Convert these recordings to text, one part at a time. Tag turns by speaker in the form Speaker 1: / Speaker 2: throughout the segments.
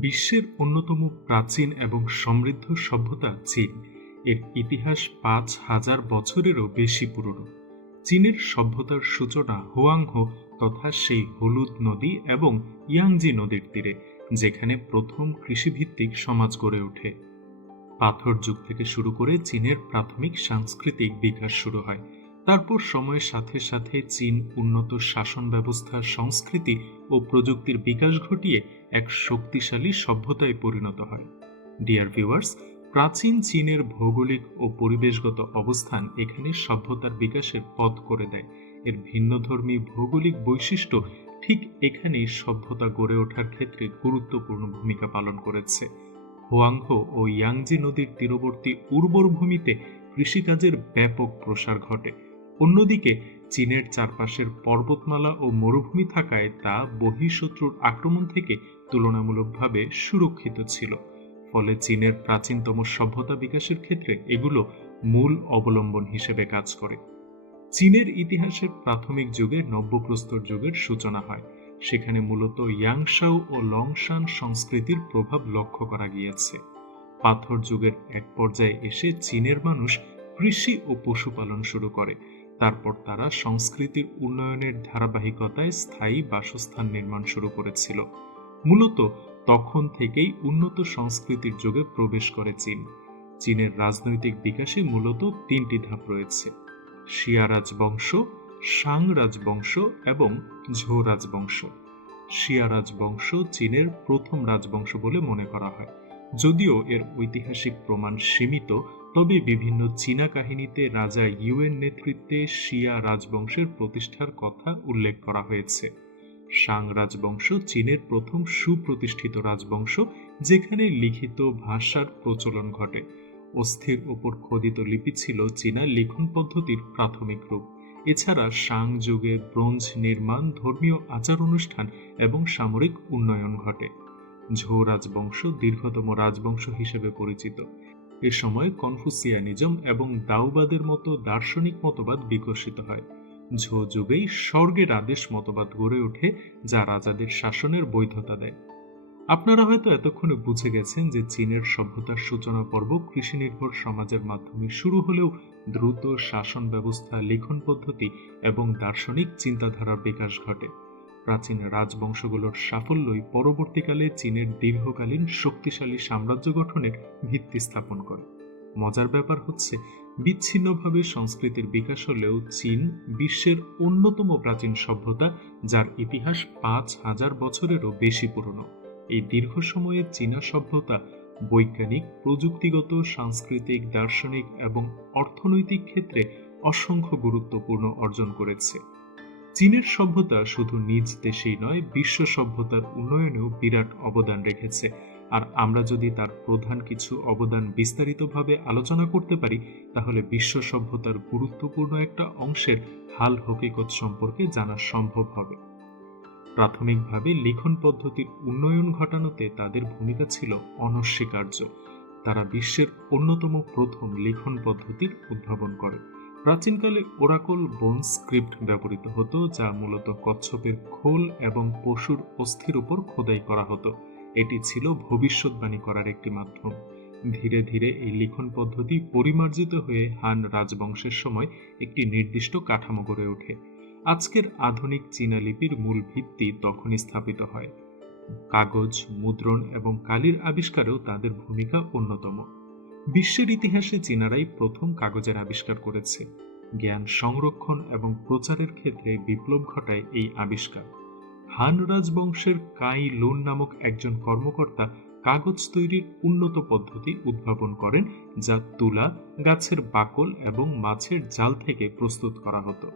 Speaker 1: বিশ্বের অন্যতম প্রাচীন এবং সমৃদ্ধ সভ্যতা চীন। এর ইতিহাস পাঁচ হাজার বছরেরও বেশি পুরনো। চীনের সভ্যতার সূচনা হুয়াংহো তথা সেই হলুদ নদী এবং ইয়াংজি নদীর তীরে, যেখানে প্রথম কৃষিভিত্তিক সমাজ গড়ে ওঠে। পাথর যুগ থেকে শুরু করে চীনের প্রাথমিক সাংস্কৃতিক বিকাশ শুরু হয়। তারপর সময়ের সাথে সাথে চীন উন্নত শাসন ব্যবস্থার সংস্কৃতি ও প্রযুক্তির বিকাশ ঘটিয়ে এক শক্তিশালী সভ্যতায় পরিণত হয়। ডিয়ার ভিউয়ার্স প্রাচীন চীনের ভৌগোলিক ও পরিবেশগত অবস্থান এখানে সভ্যতার বিকাশের পথ করে দেয়। এর ভিন্নধর্মী ভৌগোলিক বৈশিষ্ট্য ঠিক এখানেই সভ্যতা গড়ে ওঠার ক্ষেত্রে গুরুত্বপূর্ণ ভূমিকা পালন করেছে। হোয়াংহো ও ইয়াংজি নদীর তীরবর্তী উর্বর ভূমিতে কৃষিকাজের ব্যাপক প্রসার ঘটে। অন্যদিকে, চীনের চারপাশের পর্বতমালা ও মরুভূমি থাকায় তা বহিঃশত্রুর আক্রমণ থেকে তুলনামূলকভাবে সুরক্ষিত ছিল। ফলে চীনের প্রাচীনতম সভ্যতা বিকাশের ক্ষেত্রে এগুলো মূল অবলম্বন হিসেবে কাজ করে। চীনের ইতিহাসের প্রাথমিক যুগে নব্যপ্রস্তর যুগের সূচনা হয়। সেখানে মূলত ইয়াংশাও ও লংশান সংস্কৃতির প্রভাব লক্ষ্য করা গিয়েছে। পাথর যুগের এক পর্যায়ে এসে চীনের মানুষ কৃষি ও পশুপালন শুরু করে। তারপর তারা সংস্কৃতির উন্নয়নের ধারাবাহিকতায় স্থায়ী বাসস্থান নির্মাণ শুরু করেছিল। মূলত তখন থেকেই উন্নত সংস্কৃতির যুগে প্রবেশ করে চীন। চীনের রাজনৈতিক বিকাশে মূলত তিনটি ধাপ রয়েছে। শিয়া রাজবংশ সাং রাজবংশ এবং ঝো রাজবংশ। শিয়া রাজবংশ চীনের প্রথম রাজবংশ বলে মনে করা হয়। যদিও এর ঐতিহাসিক প্রমাণ সীমিত তবে বিভিন্ন চীনা কাহিনীতে রাজা ইউএন নেতৃত্বে শিয়া রাজবংশের প্রতিষ্ঠার কথা উল্লেখ করা হয়েছে। সাং রাজবংশ চীনের প্রথম সুপ্রতিষ্ঠিত রাজবংশ, যেখানে লিখিত ভাষার প্রচলন ঘটে। অস্থির উপর খোদিত লিপি ছিল চীনা লিখন পদ্ধতির প্রাথমিক রূপ। এছাড়া সাং যুগে ব্রোঞ্জ নির্মাণ, ধর্মীয় আচার অনুষ্ঠান এবং সামরিক উন্নয়ন ঘটে। ঝো রাজবংশ দীর্ঘতম রাজবংশ হিসেবে পরিচিত। এ সময় কনফুসিয়ানিজম এবং দাউবাদের মতো দার্শনিক মতবাদ বিকশিত হয়। ঝো যুগেই স্বর্গের আদেশ মতবাদ গড়ে ওঠে, যা রাজাদের শাসনের বৈধতা দেয়। আপনারা হয়তো এতক্ষণে বুঝে গেছেন যে চীনের সভ্যতার সূচনা পর্ব কৃষি নির্ভর সমাজের মাধ্যমে শুরু হলেও দ্রুত শাসন ব্যবস্থা, লিখন পদ্ধতি এবং দার্শনিক চিন্তাধারার বিকাশ ঘটে। প্রাচীন রাজবংশগুলোর সাফল্যই পরবর্তীকালে চীনের দীর্ঘকালীন শক্তিশালী সাম্রাজ্য গঠনের ভিত্তি স্থাপন করে। মজার ব্যাপার হচ্ছে, বিচ্ছিন্নভাবে সংস্কৃতির বিকাশ হলেও চীন বিশ্বের অন্যতম প্রাচীন সভ্যতা, যার ইতিহাস পাঁচ হাজার বছরেরও বেশি পুরনো। এই দীর্ঘ সময়ে চীনা সভ্যতা বৈজ্ঞানিক, প্রযুক্তিগত, সাংস্কৃতিক, দার্শনিক এবং অর্থনৈতিক ক্ষেত্রে অসংখ্য গুরুত্বপূর্ণ অর্জন করেছে। চীনের সভ্যতা শুধু নিজ দেশেই নয়, বিশ্ব সভ্যতার উন্নয়নেও বিরাট অবদান রেখেছে। আর আমরা যদি তার প্রধান কিছু অবদান বিস্তারিতভাবে আলোচনা করতে পারি, তাহলে বিশ্ব সভ্যতার গুরুত্বপূর্ণ একটা অংশের হাল হকিকত সম্পর্কে জানা সম্ভব হবে। প্রাথমিকভাবে লিখন পদ্ধতির উন্নয়ন ঘটানোতে তাদের ভূমিকা ছিল অনস্বীকার্য। তারা বিশ্বের অন্যতম প্রথম লিখন পদ্ধতির উদ্ভাবন করে। প্রাচীনকালে ওরাকল বোন স্ক্রিপ্ট ব্যবহৃত হতো, যা মূলত কচ্ছপের খোল এবং পশুর অস্থির উপর খোদাই করা হতো। এটি ছিল ভবিষ্যৎবাণী করার একটি মাধ্যম। ধীরে ধীরে এই লিখন পদ্ধতি পরিমার্জিত হয়ে হান রাজবংশের সময় একটি নির্দিষ্ট কাঠামো গড়ে ওঠে। আজকের আধুনিক চীনা লিপির মূল ভিত্তি তখনই স্থাপিত হয়। কাগজ, মুদ্রণ এবং কালির আবিষ্কারেও তাদের ভূমিকা অন্যতম। বিশ্বের ইতিহাসে চীনারাই প্রথম কাগজের আবিষ্কার করেছে। জ্ঞান সংরক্ষণ এবং প্রচারের ক্ষেত্রে বিপ্লব ঘটায় এই আবিষ্কার। হান রাজবংশের কাই লোন নামক একজন কর্মকর্তা কাগজ তৈরির উন্নত পদ্ধতি উদ্ভাবন করেন, যা তুলা, গাছের বাকল এবং মাছের জাল থেকে প্রস্তুত করা হতো।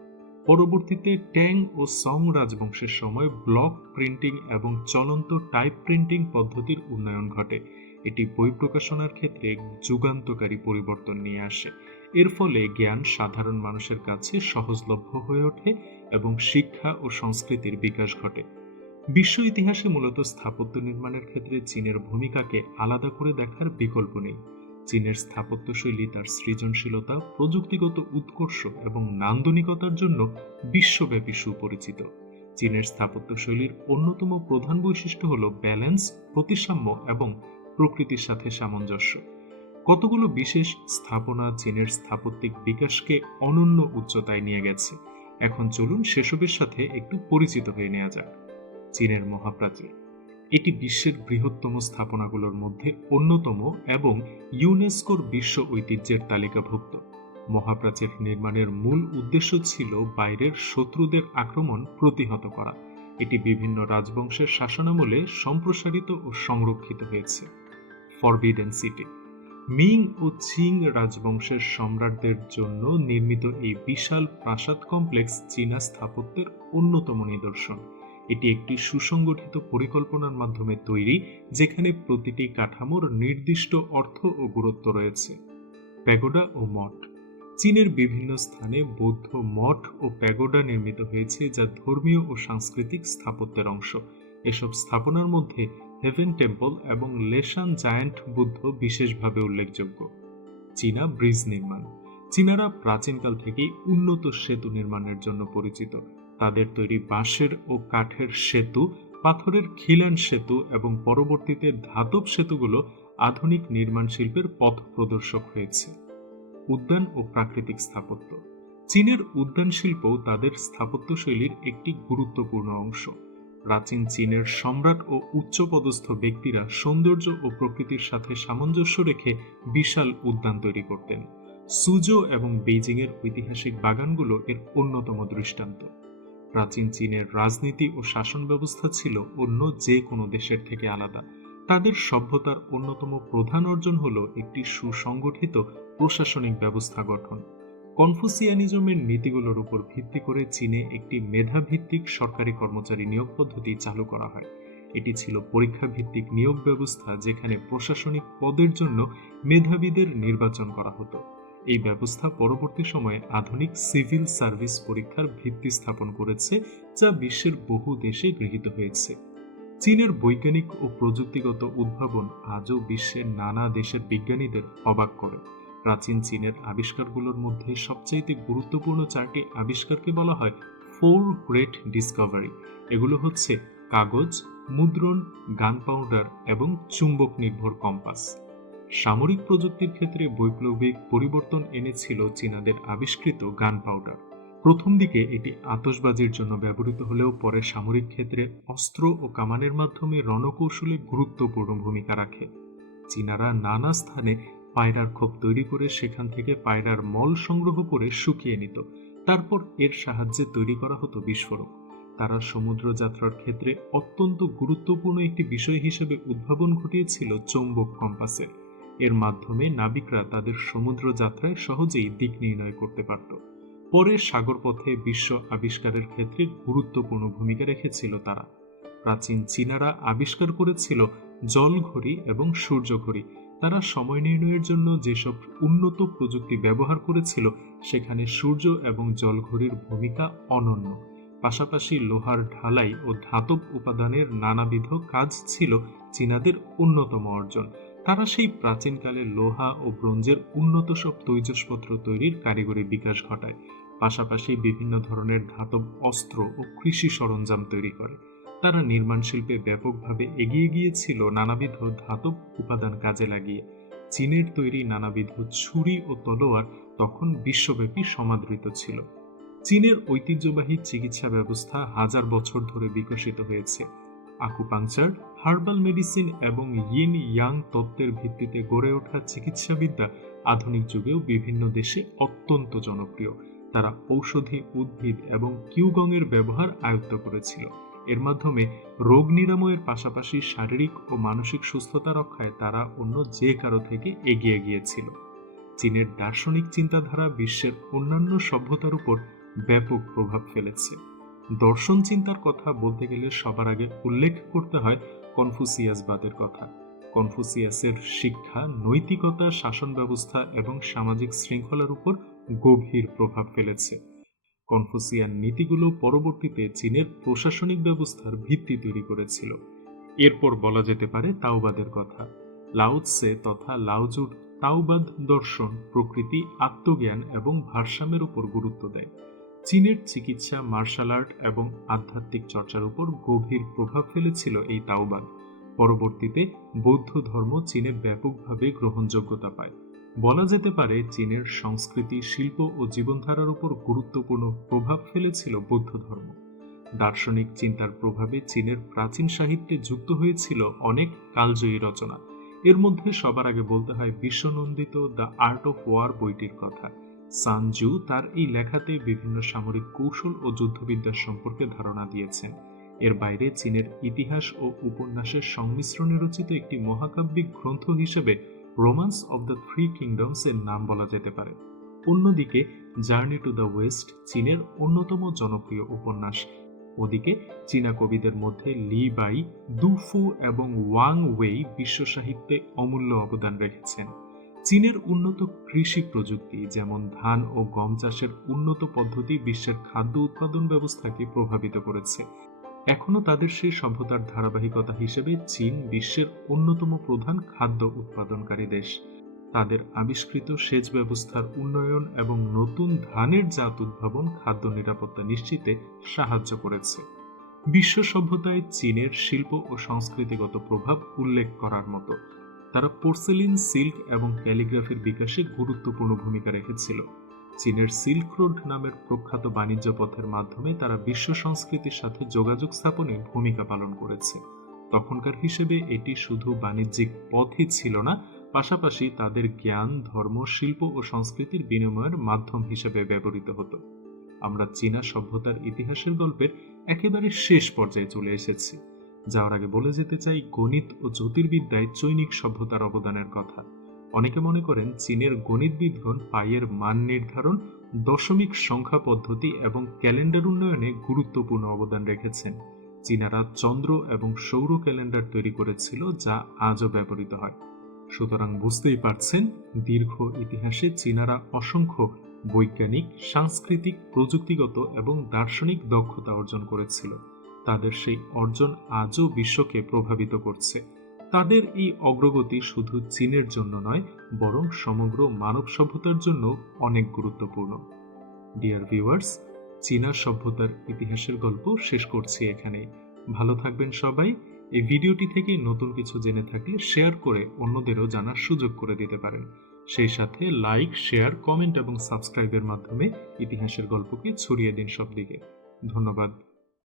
Speaker 1: পরবর্তীতে ট্যাং ও সং রাজবংশের সময় ব্লক প্রিন্টিং এবং চলন্ত টাইপ প্রিন্টিং পদ্ধতির উন্নয়ন ঘটে। এটি বই প্রকাশনার ক্ষেত্রে যুগান্তকারী পরিবর্তন নিয়ে আসে। এর ফলে জ্ঞান সাধারণ মানুষের কাছে সহজলভ্য হয়ে ওঠে এবং শিক্ষা ও সংস্কৃতির বিকাশ ঘটে। বিশ্ব ইতিহাসে মূলত স্থাপত্য নির্মাণের ক্ষেত্রে চীনের ভূমিকাকে আলাদা করে দেখার বিকল্প নেই। চীনের স্থাপত্যশৈলী তার সৃজনশীলতা, প্রযুক্তিগত উৎকর্ষ এবং নান্দনিকতার জন্য বিশ্বব্যাপী সুপরিচিত। চীনের স্থাপত্যশৈলীর অন্যতম প্রধান বৈশিষ্ট্য হল ব্যালেন্স, প্রতিসাম্য এবং প্রকৃতির সাথে সামঞ্জস্য। কতগুলো বিশেষ স্থাপনা চীনের স্থাপত্যিক বিকাশকে অনন্য উচ্চতায় নিয়ে গেছে। এখন চলুন সেসবের সাথে একটু পরিচিত হয়ে নেওয়া যাক। চীনের মহাপ্রাচীর। এটি বিশ্বের বৃহত্তম স্থাপনাগুলোর মধ্যে অন্যতম এবং ইউনেস্কোর বিশ্ব ঐতিহ্যের তালিকাভুক্ত। মহাপ্রাচীর নির্মাণের মূল উদ্দেশ্য ছিল বাইরের শত্রুদের আক্রমণ প্রতিহত করা। এটি বিভিন্ন রাজবংশের শাসনামলে সম্প্রসারিত ও সংরক্ষিত হয়েছে। ফরবিডেন সিটি মিং ও চিং রাজবংশের সম্রাটদের জন্য নির্মিত এই বিশাল প্রাসাদ কমপ্লেক্স চীনা স্থাপত্যের অন্যতম নিদর্শন। এটি একটি সুসংগঠিত পরিকল্পনার মাধ্যমে তৈরি, যেখানে প্রতিটি কাঠামোর নির্দিষ্ট অর্থ ও গুরুত্ব রয়েছে। প্যাগোডা ও মঠ। চীনের বিভিন্ন স্থানে বৌদ্ধ মঠ ও প্যাগোডা নির্মিত হয়েছে, যা ধর্মীয় ও সাংস্কৃতিক স্থাপত্যের অংশ। এসব স্থাপনার মধ্যে হেভেন টেম্পল এবং লেশান জায়ান্ট বুদ্ধ বিশেষভাবে উল্লেখযোগ্য। চীনা ব্রিজ নির্মাণ। চীনারা প্রাচীনকাল থেকেই উন্নত সেতু নির্মাণের জন্য পরিচিত। তাদের তৈরি বাঁশের ও কাঠের সেতু, পাথরের খিলান সেতু এবং পরবর্তীতে ধাতব সেতুগুলো আধুনিক নির্মাণ শিল্পের পথ প্রদর্শক হয়েছে। উদ্যান ও প্রাকৃতিক স্থাপত্য। চীনের উদ্যান শিল্পও তাদের স্থাপত্যশৈলীর একটি গুরুত্বপূর্ণ অংশ। প্রাচীন চীনের সম্রাট ও উচ্চপদস্থ ব্যক্তিরা সৌন্দর্য ও প্রকৃতির সাথে সামঞ্জস্য রেখে বিশাল উদ্যান তৈরি করতেন। সুজো এবং বেইজিংয়ের ঐতিহাসিক বাগানগুলো এর অন্যতম দৃষ্টান্ত। প্রাচীন চীনের রাজনীতি ও শাসন ব্যবস্থা ছিল অন্য যে কোনো দেশের থেকে আলাদা। তাদের সভ্যতার অন্যতম প্রধান অর্জন হল একটি সুসংগঠিত প্রশাসনিক ব্যবস্থা গঠন। কনফুসিয়ানিজমের নীতিগুলোর উপর ভিত্তি করে চীনে একটি মেধাভিত্তিক সরকারি কর্মচারী নিয়োগ পদ্ধতি চালু করা হয়। এটি ছিল পরীক্ষা ভিত্তিক নিয়োগ ব্যবস্থা যেখানে প্রশাসনিক পদের জন্য মেধাবীদের নির্বাচন করা হতো। এই ব্যবস্থা পরবর্তী সময়ে আধুনিক সিভিল সার্ভিস পরীক্ষার ভিত্তি স্থাপন করেছে, যা বিশ্বের বহু দেশে গৃহীত হয়েছে। চীনের বৈজ্ঞানিক ও প্রযুক্তিগত উদ্ভাবন আজও বিশ্বের নানা দেশের বিজ্ঞানীদের অবাক করে। প্রাচীন চীনের আবিষ্কারগুলোর মধ্যে সবচাইতে গুরুত্বপূর্ণ চারটি আবিষ্কারকে বলা হয় ফোর গ্রেট ডিসকভারি। এগুলো হচ্ছে কাগজ, মুদ্রণ, গান পাউডার এবং চুম্বক নির্ভর কম্পাস। সামরিক প্রযুক্তির ক্ষেত্রে বৈপ্লবিক পরিবর্তন এনেছিল চীনাদের আবিষ্কৃত গান পাউডার। প্রথম দিকে এটি আতসবাজির জন্য ব্যবহৃত হলেও পরে সামরিক ক্ষেত্রে অস্ত্র ও কামানের মাধ্যমে রণকৌশলে গুরুত্বপূর্ণ ভূমিকা রাখে। চীনারা নানা স্থানে পায়রার ক্ষোভ তৈরি করে সেখান থেকে পায়রার মল সংগ্রহ করে শুকিয়ে নিত। তারপর এর সাহায্যে তৈরি করা হতো বিস্ফোরক। তারা সমুদ্র যাত্রার ক্ষেত্রে অত্যন্ত গুরুত্বপূর্ণ একটি বিষয় হিসেবে উদ্ভাবন ঘটিয়েছিল চৌম্বক কম্পাসের এর মাধ্যমে নাবিকরা তাদের সমুদ্র যাত্রায় সহজেই দিক নির্ণয় করতে পারত। পরে সাগরপথে বিশ্ব আবিষ্কারের ক্ষেত্রে গুরুত্বপূর্ণ ভূমিকা রেখেছিল তারা। প্রাচীন চীনারা আবিষ্কার করেছিল জল ঘড়ি এবং সূর্যঘড়ি। তারা সময় নির্ণয়ের জন্য যেসব উন্নত প্রযুক্তি ব্যবহার করেছিল, সেখানে সূর্য এবং জলঘড়ির ভূমিকা অনন্য। পাশাপাশি লোহার ঢালাই ও ধাতব উপাদানের নানাবিধ কাজ ছিল চীনাদের অন্যতম অর্জন। তারা সেই প্রাচীনকালে লোহা ও ব্রোঞ্জের উন্নত সব তৈজসপত্র তৈরির কারিগরি বিকাশ ঘটায়। পাশাপাশি বিভিন্ন ধরনের ধাতব অস্ত্র ও কৃষি সরঞ্জাম তৈরি করে। তারা নির্মাণ শিল্পে ব্যাপকভাবে এগিয়ে গিয়েছিল নানাবিধ ধাতব উপাদান কাজে লাগিয়ে। চীনের তৈরি নানাবিধ ছুরি ও তলোয়ার তখন বিশ্বব্যাপী সমাদৃত ছিল। চীনের ঐতিহ্যবাহী চিকিৎসা ব্যবস্থা হাজার বছর ধরে বিকশিত হয়েছে। আকুপাংচার, হার্বাল মেডিসিন এবং ইন ইয়াং তত্ত্বের ভিত্তিতে গড়ে ওঠা চিকিৎসাবিদ্যা আধুনিক যুগেও বিভিন্ন দেশে অত্যন্ত জনপ্রিয়। তারা ঔষধি, উদ্ভিদ এবং কিউগংয়ের ব্যবহার আয়ত্ত করেছিল। এর মাধ্যমে রোগ নিরাময়ের পাশাপাশি শারীরিক ও মানসিক সুস্থতা রক্ষায় তারা অন্য যে কারও থেকে এগিয়ে গিয়েছিল। চীনের দার্শনিক চিন্তাধারা বিশ্বের অন্যান্য সভ্যতার উপর ব্যাপক প্রভাব ফেলেছে। দর্শন চিন্তার কথা বলতে গেলে সবার আগে উল্লেখ করতে হয় কনফুসিয়াসবাদের কথা। কনফুসিয়াসের শিক্ষা, নৈতিকতা, শাসন ব্যবস্থা এবং সামাজিক শৃঙ্খলার উপর গভীর প্রভাব ফেলেছে। কনফুসিয়ান নীতিগুলো পরবর্তীতে চীনের প্রশাসনিক ব্যবস্থার ভিত্তি তৈরি করেছিল। এরপর বলা যেতে পারে তাওবাদের কথা। লাউৎসে তথা লাউজুর তাওবাদ দর্শন প্রকৃতি, আত্মজ্ঞান এবং ভারসাম্যের উপর গুরুত্ব দেয়। চীনের চিকিৎসা, মার্শাল আর্ট এবং আধ্যাত্মিক চর্চার উপর গভীর প্রভাব ফেলেছিল এই তাওবাদ। পরবর্তীতে বৌদ্ধ ধর্ম চীনে ব্যাপকভাবে গ্রহণযোগ্যতা পায়। বলা যেতে পারে চীনের সংস্কৃতি, শিল্প ও জীবনধারার উপর গুরুত্বপূর্ণ প্রভাব ফেলেছিল বৌদ্ধ ধর্ম। দার্শনিক চিন্তার প্রভাবে চীনের প্রাচীন সাহিত্যে যুক্ত হয়েছিল অনেক কালজয়ী রচনা। এর মধ্যে সবার আগে বলতে হয় বিশ্বনন্দিত দ্য আর্ট অফ ওয়ার বইটির কথা। সানজু তার এই লেখাতে বিভিন্ন সামরিক কৌশল ও যুদ্ধবিদ্যার সম্পর্কে ধারণা দিয়েছেন। এর বাইরে চীনের ইতিহাস ও উপন্যাসের সংমিশ্রণে রচিত একটি মহাকাব্যিক গ্রন্থ হিসেবে Romance of the Three Kingdoms এর নাম বলা যেতে পারে। অন্যদিকে জার্নি টু দ্য ওয়েস্ট চীনের অন্যতম জনপ্রিয় উপন্যাস। ওদিকে, চীনা কবিদের মধ্যে লি বাই দুফু এবং ওয়াং ওয়েই বিশ্ব সাহিত্যে অমূল্য অবদান রেখেছেন। চীনের উন্নত কৃষি প্রযুক্তি, যেমন ধান ও গম চাষের উন্নত পদ্ধতি বিশ্বের খাদ্য উৎপাদন ব্যবস্থাকে প্রভাবিত করেছে। এখনও তাদের সেই সভ্যতার ধারাবাহিকতা হিসেবে চীন বিশ্বের অন্যতম প্রধান খাদ্য উৎপাদনকারী দেশ। তাদের আবিষ্কৃত সেচ ব্যবস্থার উন্নয়ন এবং নতুন ধানের জাত উদ্ভাবন খাদ্য নিরাপত্তা নিশ্চিতে সাহায্য করেছে। বিশ্ব সভ্যতায় চীনের শিল্প ও সংস্কৃতিগত প্রভাব উল্লেখ করার মতো। তারা পোর্সেলিন, সিল্ক এবং ক্যালিগ্রাফির বিকাশে গুরুত্বপূর্ণ ভূমিকা রেখেছিল। চীনের সিল্ক রোড নামের প্রখ্যাত বাণিজ্য পথের মাধ্যমে তারা বিশ্ব সংস্কৃতির সাথে যোগাযোগ স্থাপনে ভূমিকা পালন করেছে। তখনকার হিসেবে এটি শুধু বাণিজ্যিক পথই ছিল না, পাশাপাশি তাদের জ্ঞান, ধর্ম, শিল্প ও সংস্কৃতির বিনিময়ের মাধ্যম হিসেবে ব্যবহৃত হতো। আমরা চীনা সভ্যতার ইতিহাসের গল্পের একেবারে শেষ পর্যায়ে চলে এসেছি। যাওয়ার আগে বলে যেতে চাই গণিত ও জ্যোতির্বিদ্যায় চৈনিক সভ্যতার অবদানের কথা। অনেকে মনে করেন চীনের গণিতবিদগণ পায়ের মান নির্ধারণ, দশমিক সংখ্যা পদ্ধতি এবং ক্যালেন্ডার উন্নয়নে গুরুত্বপূর্ণ অবদান রেখেছেন। চীনারা চন্দ্র এবং সৌর ক্যালেন্ডার তৈরি করেছিল, যা আজও ব্যবহৃত হয়। সুতরাং বুঝতেই পারছেন, দীর্ঘ ইতিহাসে চীনারা অসংখ্য বৈজ্ঞানিক, সাংস্কৃতিক, প্রযুক্তিগত এবং দার্শনিক দক্ষতা অর্জন করেছিল। তাদের সেই অর্জন আজও বিশ্বকে প্রভাবিত করছে। তাদের এই অগ্রগতি শুধু চীনের জন্য নয়, বরং সমগ্র মানব সভ্যতার জন্য অনেক গুরুত্বপূর্ণ। ডিয়ার ভিউয়ার্স চীনা সভ্যতার ইতিহাসের গল্প শেষ করছি এখানে ভালো থাকবেন সবাই। এই ভিডিওটি থেকে নতুন কিছু জেনে থাকলে শেয়ার করে অন্যদেরও জানার সুযোগ করে দিতে পারেন। সেই সাথে লাইক, শেয়ার, কমেন্ট এবং সাবস্ক্রাইবের মাধ্যমে ইতিহাসের গল্পকে ছড়িয়ে দিন সব দিকে ধন্যবাদ।